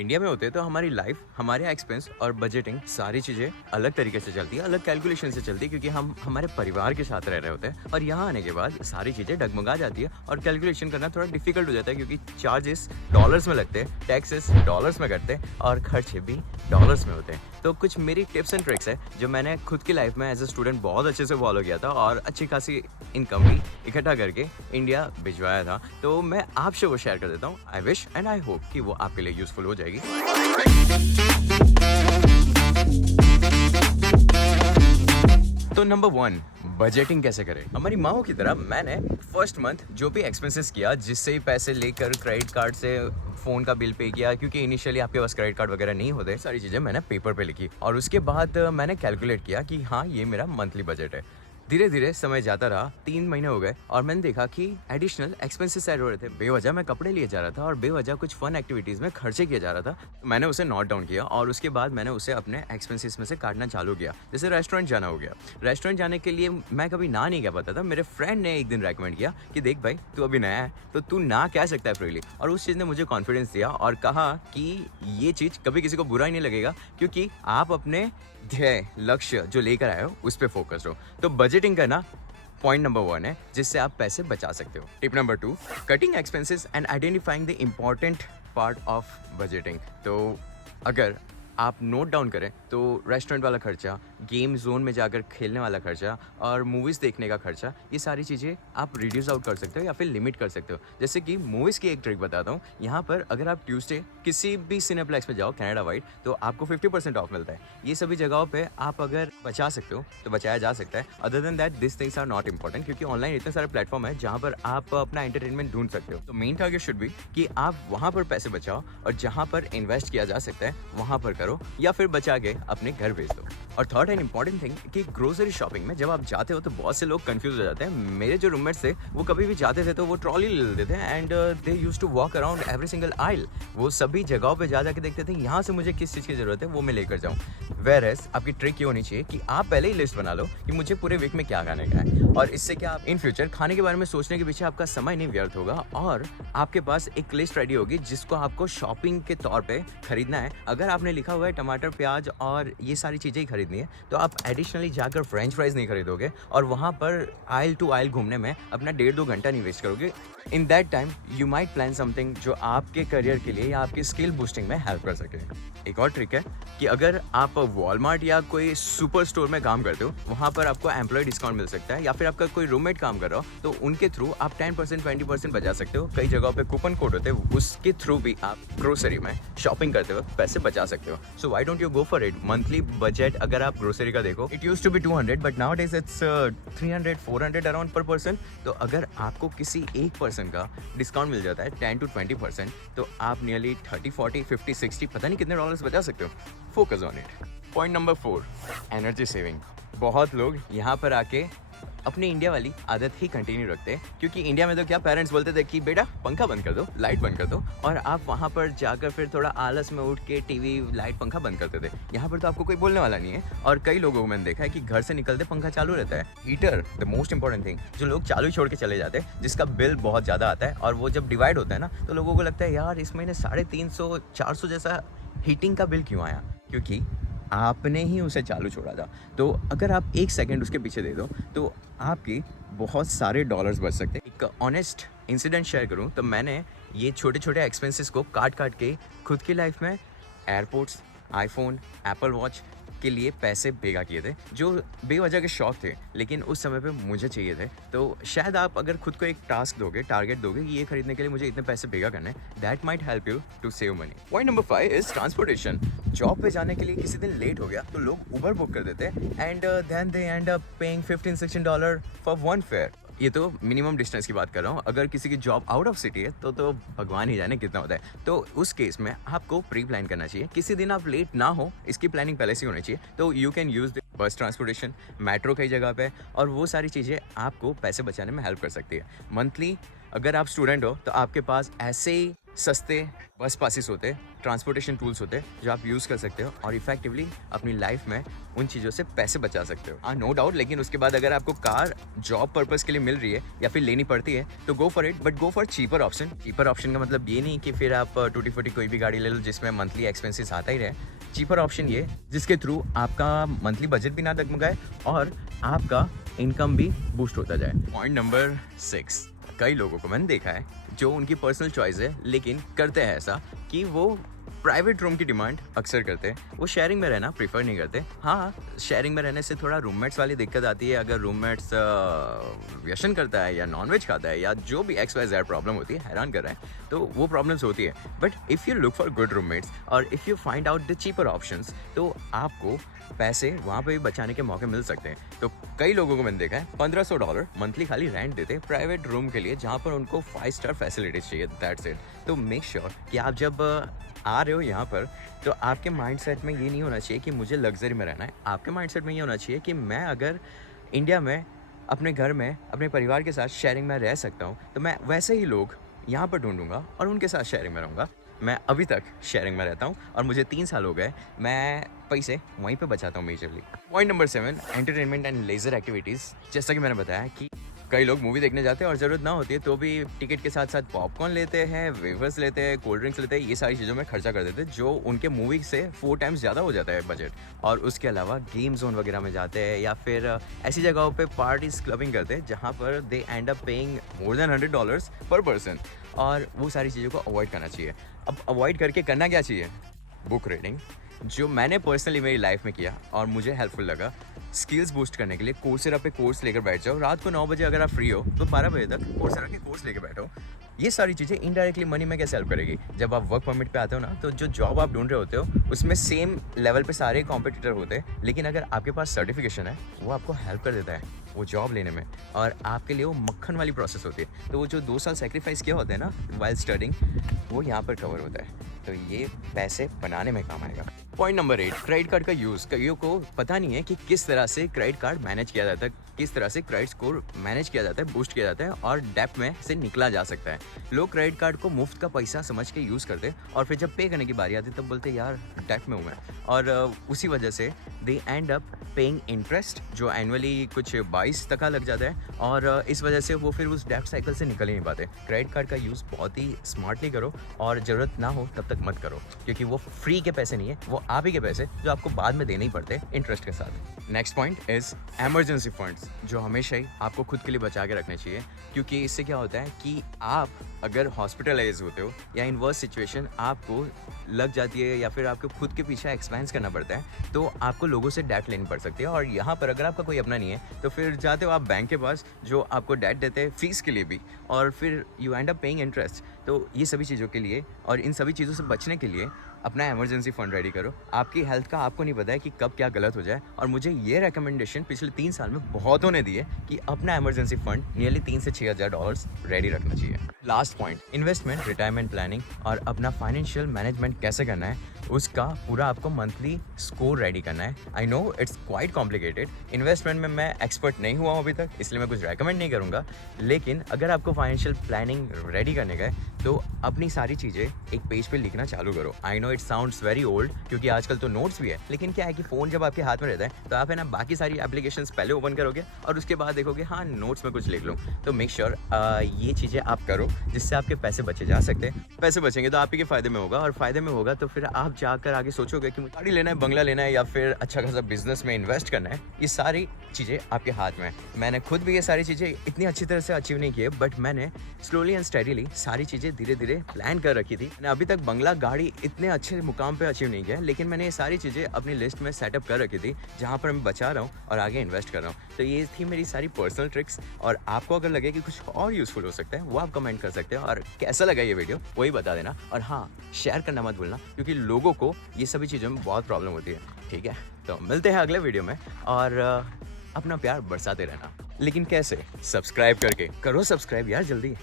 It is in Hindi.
इंडिया में होते तो हमारी लाइफ, हमारे एक्सपेंस और बजटिंग सारी चीज़ें अलग तरीके से चलती है, अलग कैलकुलेशन से चलती है, क्योंकि हम हमारे परिवार के साथ रह रहे होते हैं। और यहाँ आने के बाद सारी चीज़ें डगमगा जाती है और कैलकुलेशन करना थोड़ा डिफिकल्ट हो जाता है, क्योंकि चार्जेस डॉलर्स में लगते हैं, टैक्सेस डॉलर्स में कटते हैं और खर्चे भी डॉलर्स में होते हैं। तो कुछ मेरी टिप्स एंड ट्रिक्स है जो मैंने खुद की लाइफ में एज ए स्टूडेंट बहुत अच्छे से फॉलो किया था और अच्छी खासी इनकम भी इकट्ठा करके इंडिया भिजवाया था। तो मैं आपसे वो शेयर कर देता हूँ। I wish and I hope कि वो आपके लिए यूजफुल हो जाएगी। तो नंबर 1, बजटिंग कैसे करें। हमारी माओ की तरह मैंने फर्स्ट मंथ जो भी एक्सपेंसेस किया, जिससे ही पैसे लेकर क्रेडिट कार्ड से फ़ोन का बिल पे किया, क्योंकि इनिशियली आपके पास क्रेडिट कार्ड वगैरह नहीं होते, सारी चीज़ें मैंने पेपर पे लिखी और उसके बाद मैंने कैलकुलेट किया कि हाँ, ये मेरा मंथली बजट है। धीरे धीरे समय जाता रहा, 3 महीने हो गए और मैंने देखा कि एडिशनल एक्सपेंसेस ऐड हो रहे थे। बेवजह मैं कपड़े लिए जा रहा था और बेवजह कुछ फन एक्टिविटीज़ में खर्चे किया जा रहा था। मैंने उसे नोट डाउन किया और उसके बाद मैंने उसे अपने एक्सपेंसेस में से काटना चालू किया। जैसे रेस्टोरेंट जाना हो गया, रेस्टोरेंट जाने के लिए मैं कभी ना नहीं कह पाता था। मेरे फ्रेंड ने एक दिन रेकमेंड किया कि देख भाई, तू अभी नया है तो तू ना कह सकता है फ्रीली, और उस चीज़ ने मुझे कॉन्फिडेंस दिया और कहा कि ये चीज़ कभी किसी को बुरा ही नहीं लगेगा, क्योंकि आप अपने ध्येय, लक्ष्य जो लेकर आए हो उस पर फोकस हो। तो बजटिंग करना पॉइंट नंबर 1 है, जिससे आप पैसे बचा सकते हो। Tip number 2, cutting expenses and identifying the important part of budgeting. तो अगर आप नोट डाउन करें तो रेस्टोरेंट वाला खर्चा, गेम जोन में जाकर खेलने वाला खर्चा और मूवीज़ देखने का खर्चा, ये सारी चीज़ें आप रिड्यूस आउट कर सकते हो या फिर लिमिट कर सकते हो। जैसे कि मूवीज़ की एक ट्रिक बताता हूँ। यहाँ पर अगर आप ट्यूसडे किसी भी सिनेप्लेक्स में जाओ कनाडा वाइड, तो आपको 50% ऑफ मिलता है। ये सभी जगहों पे आप अगर बचा सकते हो तो बचाया जा सकता है। Other than that this things are not important, क्योंकि ऑनलाइन इतने सारे प्लेटफॉर्म है जहाँ पर आप अपना एंटरटेनमेंट ढूंढ सकते हो। तो मेन टारगेट शुड बी कि आप वहाँ पर पैसे बचाओ और जहाँ पर इन्वेस्ट किया जा सकता है वहाँ पर करो, या फिर बचा के अपने घर भेज दो। और थर्ड एंड इंपॉर्टेंट थिंग कि ग्रोसरी शॉपिंग में जब आप जाते हो तो बहुत से लोग कंफ्यूज हो जाते हैं। मेरे जो रूममेट्स थे वो कभी भी जाते थे तो वो ट्रॉली ले लेते थे and they used to walk around every single aisle. वो सभी जगहों पे जा के देखते थे यहाँ से मुझे किस चीज़ की ज़रूरत है वो मैं लेकर जाऊँ। वेयर एज आपकी ट्रिक ये होनी चाहिए कि आप पहले ही लिस्ट बना लो कि मुझे पूरे वीक में क्या खाने का है, और इससे क्या आप इन फ्यूचर खाने के बारे में सोचने के पीछे आपका समय नहीं व्यर्थ होगा और आपके पास एक लिस्ट रेडी होगी जिसको आपको शॉपिंग के तौर पे खरीदना है। अगर आपने लिखा हुआ है टमाटर, प्याज और ये सारी चीज़ें ही खरीदनी है, तो आप एडिशनली जाकर फ्रेंच फ्राइज नहीं खरीदोगे और वहाँ पर आइल टू आइल घूमने में अपना 1.5-2 घंटा नहीं वेस्ट करोगे। In that time you might plan something जो आपके करियर के लिए या आपके स्किल बूस्टिंग में हेल्प कर सके। एक और ट्रिक है कि अगर आप वॉलमार्ट या कोई सुपर स्टोर में काम करते हो, वहाँ पर आपको एम्प्लॉय डिस्काउंट मिल सकता है, या फिर आपका कोई रूममेट काम कर रहा हो तो उनके थ्रू आप 10% 20% बचा सकते हो। कई जगहों पे कूपन कोड होते हैं, उसके थ्रू भी आप ग्रोसरी में शॉपिंग करते वक्त पैसे बचा सकते हो। So why don't you go for it. Monthly budget अगर आप ग्रोसरी का देखो, it used to be 200 but nowadays it's 300-400 around पर पर्सन। तो अगर आपको किसी एक पर्सन का डिस्काउंट मिल जाता है 10 to 20%, तो आप नियरली 30, 40, 50, 60 पता नहीं कितने डॉलर्स बचा सकते हो। Focus on it. Point number 4, energy saving. बहुत लोग यहाँ पर आके अपनी इंडिया वाली आदत ही कंटिन्यू रखते हैं, क्योंकि इंडिया में तो क्या पेरेंट्स बोलते थे कि बेटा पंखा बंद कर दो, लाइट बंद कर दो, और आप वहाँ पर जाकर फिर थोड़ा आलस में उठ के टीवी, लाइट, पंखा बंद करते थे। यहाँ पर तो आपको कोई बोलने वाला नहीं है और कई लोगों को मैंने देखा है कि घर से निकलते पंखा चालू रहता है। Heater the most important thing, जो लोग चालू छोड़ के चले जाते हैं, जिसका बिल बहुत ज़्यादा आता है, और वो जब डिवाइड होता है ना तो लोगों को लगता है यार इस महीने 350-400 जैसा हीटिंग का बिल क्यों आया, क्योंकि आपने ही उसे चालू छोड़ा था। तो अगर आप 1 सेकंड उसके पीछे दे दो तो आपके बहुत सारे डॉलर्स बच सकते हैं। एक ऑनेस्ट इंसिडेंट शेयर करूं तो मैंने ये छोटे छोटे एक्सपेंसेस को काट के खुद की लाइफ में एयरपोर्ट्स, आईफोन, एप्पल वॉच के लिए पैसे भेगा किए थे, जो बेवजह के शौक थे लेकिन उस समय पे मुझे चाहिए थे। तो शायद आप अगर खुद को एक टास्क दोगे, टारगेट दोगे कि ये खरीदने के लिए मुझे इतने पैसे भेगा करने, that might help you to save money. Point number 5 is transportation. Job पे जाने के लिए किसी दिन लेट हो गया तो लोग उबर बुक कर देते हैं and then they end up paying $15-16 for one fare. ये तो मिनिमम डिस्टेंस की बात कर रहा हूँ। अगर किसी की जॉब आउट ऑफ सिटी है तो भगवान ही जाने कितना होता है। तो उस केस में आपको प्री प्लान करना चाहिए। किसी दिन आप लेट ना हो, इसकी प्लानिंग पहले से होनी चाहिए। तो you can use the bus transportation, metro कई जगह पे, और वो सारी चीज़ें आपको पैसे बचाने में हेल्प कर सकती है। मंथली अगर आप स्टूडेंट हो तो आपके पास ऐसे सस्ते बस पासिस होते, ट्रांसपोर्टेशन टूल्स होते जो आप यूज़ कर सकते हो और इफेक्टिवली अपनी लाइफ में उन चीज़ों से पैसे बचा सकते हो। हाँ, नो डाउट, लेकिन उसके बाद अगर आपको कार जॉब पर्पस के लिए मिल रही है या फिर लेनी पड़ती है तो गो for it, but go for cheaper option. Cheaper option का मतलब ये नहीं कि फिर आप टूटी फूटी कोई भी गाड़ी ले लो जिसमें मंथली एक्सपेंसेस आता ही रहे। चीपर ऑप्शन ये जिसके थ्रू आपका मंथली बजट भी ना डगमगाए और आपका इनकम भी बूस्ट होता जाए। पॉइंट नंबर 6, कई लोगों को मैंने देखा है जो उनकी पर्सनल चॉइस है लेकिन करते हैं ऐसा कि वो प्राइवेट रूम की डिमांड अक्सर करते हैं। वो शेयरिंग में रहना प्रीफर नहीं करते। हाँ, शेयरिंग में रहने से थोड़ा रूममेट्स वाली दिक्कत आती है। अगर रूममेट्स व्यसन करता है या नॉनवेज खाता है या जो भी XYZ प्रॉब्लम होती है, हैरान कर रहा है, तो वो प्रॉब्लम्स होती है। But if you look for good roommates और if you find out the cheaper options तो आपको पैसे वहाँ पे भी बचाने के मौके मिल सकते हैं। तो कई लोगों को मैंने देखा है $1500 मंथली खाली रेंट देते हैं प्राइवेट रूम के लिए जहाँ पर उनको 5 स्टार फैसिलिटीज चाहिए, दैट्स इट। तो मेक श्योर कि आप जब आ रहे हो यहाँ पर तो आपके माइंडसेट में ये नहीं होना चाहिए कि मुझे लग्जरी में रहना है। आपके माइंडसेट में ये होना चाहिए कि मैं अगर इंडिया में अपने घर में अपने परिवार के साथ शेयरिंग में रह सकता हूँ तो मैं वैसे ही लोग यहाँ पर ढूंढूंगा और उनके साथ शेयरिंग में रहूँगा। मैं अभी तक शेयरिंग में रहता हूँ और मुझे 3 साल हो गए। मैं पैसे वहीं पे बचाता हूँ majorly. Point number 7, entertainment and leisure activities. जैसा कि मैंने बताया कि कई लोग मूवी देखने जाते हैं और ज़रूरत ना होती है तो भी टिकट के साथ साथ पॉपकॉर्न लेते हैं, वेफर्स लेते हैं, कोल्ड ड्रिंक्स लेते हैं, ये सारी चीज़ों में खर्चा कर देते हैं जो उनके मूवी से 4 टाइम्स ज़्यादा हो जाता है बजट। और उसके अलावा गेम जोन वगैरह में जाते हैं या फिर ऐसी जगहों पे पार्टीज क्लबिंग करते हैं जहाँ पर they end up paying more than $100 per person. और वो सारी चीज़ों को अवॉइड करना चाहिए। अब अवॉइड करके करना क्या चाहिए? बुक रीडिंग, जो मैंने पर्सनली मेरी लाइफ में किया और मुझे हेल्पफुल लगा। स्किल्स बूस्ट करने के लिए कोर्सेरा पे कोर्स लेकर बैठ जाओ। रात को 9 बजे अगर आप फ्री हो तो 12 बजे तक कोर्सेरा के कोर्स लेकर बैठो। ये सारी चीज़ें इनडायरेक्टली मनी में कैसे हेल्प करेगी? जब आप वर्क परमिट पे आते हो ना तो जो जॉब आप ढूंढ रहे होते हो उसमें सेम लेवल पे सारे कॉम्पिटिटर होते हैं, लेकिन अगर आपके पास सर्टिफिकेशन है वो आपको हेल्प कर देता है वो जॉब लेने में और आपके लिए वो मक्खन वाली प्रोसेस होती है। तो वो जो 2 साल सेक्रीफाइस किया होता है ना वाइल स्टडिंग, वो यहाँ पर कवर होता है। तो ये पैसे बनाने में काम आएगा। पॉइंट नंबर 8, क्रेडिट कार्ड का यूज़। कईयों को पता नहीं है कि किस तरह से क्रेडिट कार्ड मैनेज किया जाता है, किस तरह से क्रेडिट स्कोर मैनेज किया जाता है, बूस्ट किया जाता है और डेप्ट में से निकला जा सकता है। लोग क्रेडिट कार्ड को मुफ्त का पैसा समझ के यूज़ करते और फिर जब पे करने की बारी आती तब बोलते यार डेप्ट में हूँ मैं, और उसी वजह से दे एंड अप पेइंग इंटरेस्ट जो एनुअली कुछ 22% लग जाता है और इस वजह से वो फिर उस डेप्ट साइकिल से निकल ही नहीं पाते। क्रेडिट कार्ड का यूज़ बहुत ही स्मार्टली करो और ज़रूरत ना हो तब तक मत करो, क्योंकि वो फ्री के पैसे नहीं है, वो आप ही के पैसे जो आपको बाद में देने ही पड़ते इंटरेस्ट के साथ। Next point is emergency funds, जो हमेशा ही आपको खुद के लिए बचा के रखने चाहिए, क्योंकि इससे क्या होता है कि आप अगर हॉस्पिटलाइज होते हो या इन वर्स्ट सिचुएशन आपको लग जाती है या फिर आपको खुद के पीछे एक्सपेंस करना पड़ता है तो आपको लोगों से डेट लेनी पड़ सकती है। और यहाँ पर अगर आपका कोई अपना नहीं है तो फिर जाते हो आप बैंक के पास जो आपको डेट देते हैं फीस के लिए भी, और फिर you and up paying interest. तो ये सभी चीज़ों के लिए और इन सभी चीज़ों से बचने के लिए अपना इमरजेंसी फंड रेडी करो। आपकी हेल्थ का आपको नहीं पता है कि कब क्या गलत हो जाए, और मुझे ये रिकमेंडेशन पिछले 3 साल में बहुतों ने दी है कि अपना इमरजेंसी फंड नियरली $3,000 से $6,000 रेडी रखना चाहिए। Last point, investment, retirement planning और अपना फाइनेंशियल मैनेजमेंट कैसे करना है उसका पूरा आपको मंथली स्कोर रेडी करना है। I know it's quite complicated. Investment में मैं एक्सपर्ट नहीं हुआ हूँ अभी तक, इसलिए मैं कुछ रेकमेंड नहीं करूँगा, लेकिन अगर आपको फाइनेंशियल प्लानिंग रेडी करने का है तो अपनी सारी चीज़ें एक पेज पे लिखना चालू करो। I know it sounds very old, क्योंकि आजकल तो नोट्स भी है, लेकिन क्या है कि फ़ोन जब आपके हाथ में रहता है तो आप है ना बाकी सारी एप्लीकेशंस पहले ओपन करोगे और उसके बाद देखोगे हाँ नोट्स में कुछ लिख लूँ। तो मेक श्योर ये चीज़ें आप करो जिससे आपके पैसे बचे जा सकते हैं। पैसे बचेंगे तो आप ही के फ़ायदे में होगा, और फ़ायदे में होगा तो फिर आप जाकर आगे सोचोगे कि मुझे गाड़ी लेना है, बंगला लेना है या फिर अच्छा खासा बिजनेस में इन्वेस्ट करना है। ये सारी चीज़ें आपके हाथ में है। मैंने खुद भी ये सारी चीज़ें इतनी अच्छी तरह से अचीव नहीं की है, बट मैंने स्लोली एंड स्टेडीली सारी चीज़ें धीरे धीरे प्लान कर रखी थी। मैंने अभी तक बंगला, गाड़ी इतने अच्छे मुकाम पे अचीव नहीं किया, लेकिन मैंने ये सारी चीज़ें अपनी लिस्ट में सेटअप कर रखी थी जहाँ पर मैं बचा रहा हूँ और आगे इन्वेस्ट कर रहा हूँ। तो ये थी मेरी सारी पर्सनल ट्रिक्स, और आपको अगर लगे कि कुछ और यूज़फुल हो सकता है वो आप कमेंट कर सकते हैं, और कैसा लगा ये वीडियो वही बता देना। और हाँ, शेयर करना मत भूलना, क्योंकि लोगों को ये सभी चीज़ों में बहुत प्रॉब्लम होती है। ठीक है, तो मिलते हैं अगले वीडियो में, और अपना प्यार बरसाते रहना। लेकिन कैसे? सब्सक्राइब करके करो सब्सक्राइब यार जल्दी।